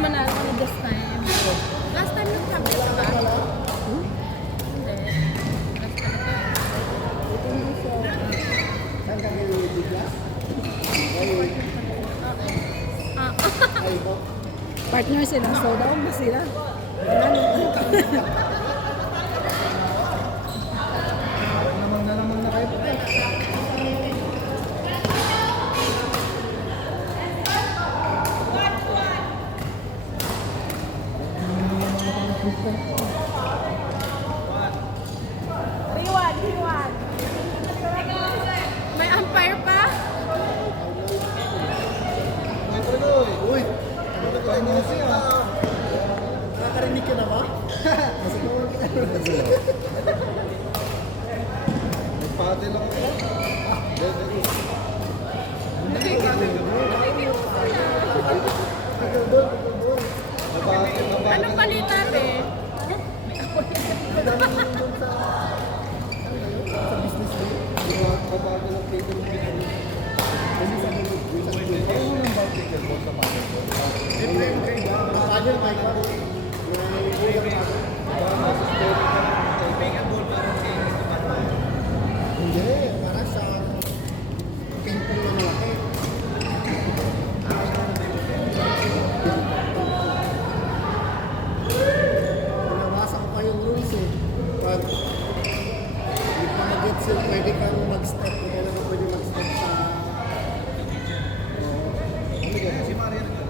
manalo kami this time. Last time nag-tablet ka ba? Hindi. Last time. Saan ka kayo bigla? Ah. Partner sila, slow down ba sila? Naman na kayo. May umpire pa? Uy! Ano ba niya siya? Nakakarinig ka na ba? Masigawan kita. Nagpate lang ako. Anong palitan eh? Sa business day. Kapag lang dito ng business. Kasi sa mga business day. Ano yung particle mo sa mga Siyempre, paano yung mic mo? Hindi, para sa painting na malaki. Pinabasa ko pa yung rules eh. Pag hindi ka mag-gets yun, pwede kang mag-step. Hindi ka naman pwede mag-step sa... Si Maria na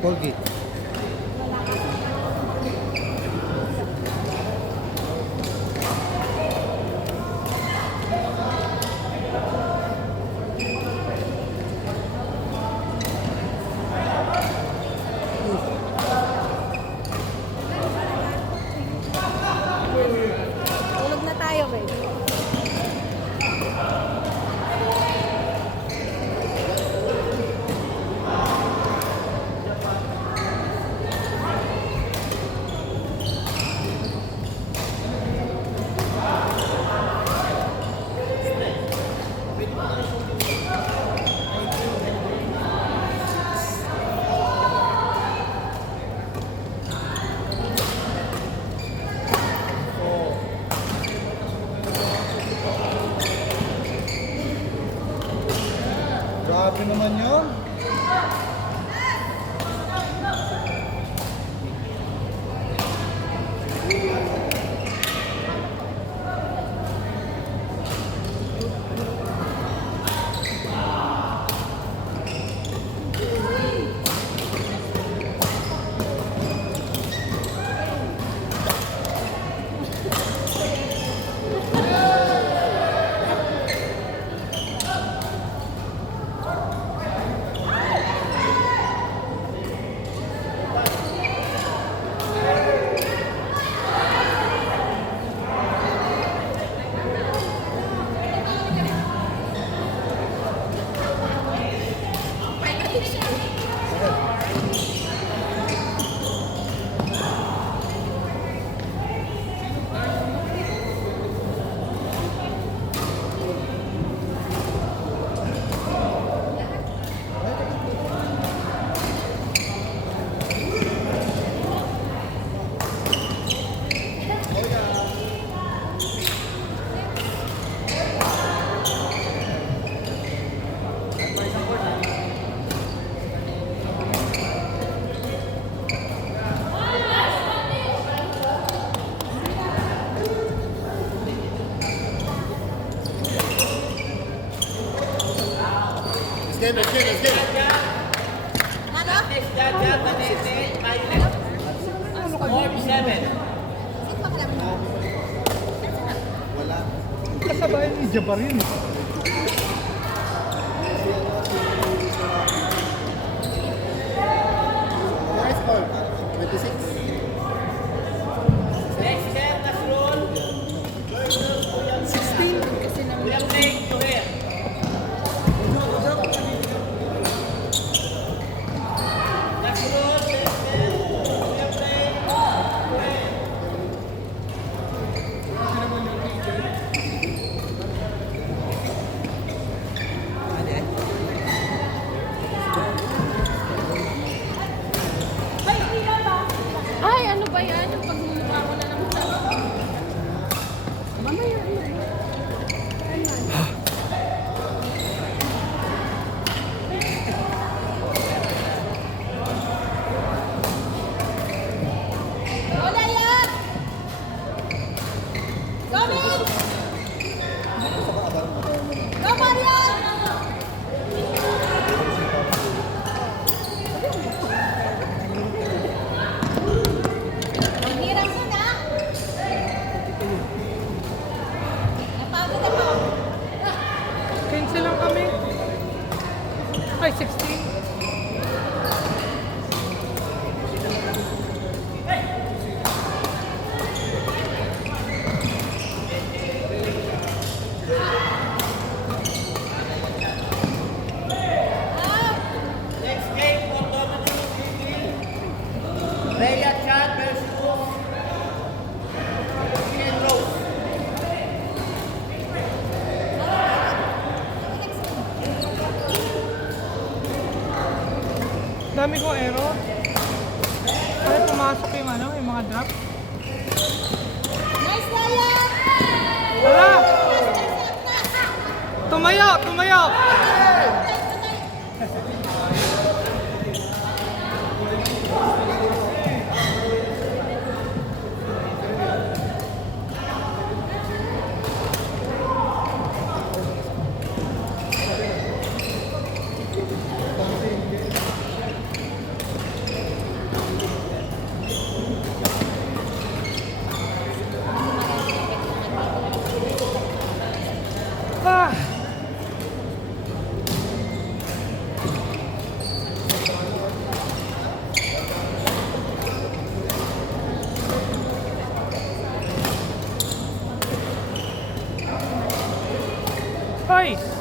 Colgate. Tulog na tayo, babe. Grabe naman yun. Let's get. Wala. Kasabayan ni Jabbar yun. High score, 26. Kasi nang Ay, ano ba yan? Yung pagmumukha ko na naman sa... mamaya. Wala yan! Gomit! Go, Marian! Hirap mo na! Napagod ako. 15 lang kami. Ay, 16. Dami kong error. Kaya pumasok yung ano, yung mga drop. Nice, Ryan! Wala! Tumayo! Tumayo! Hoy!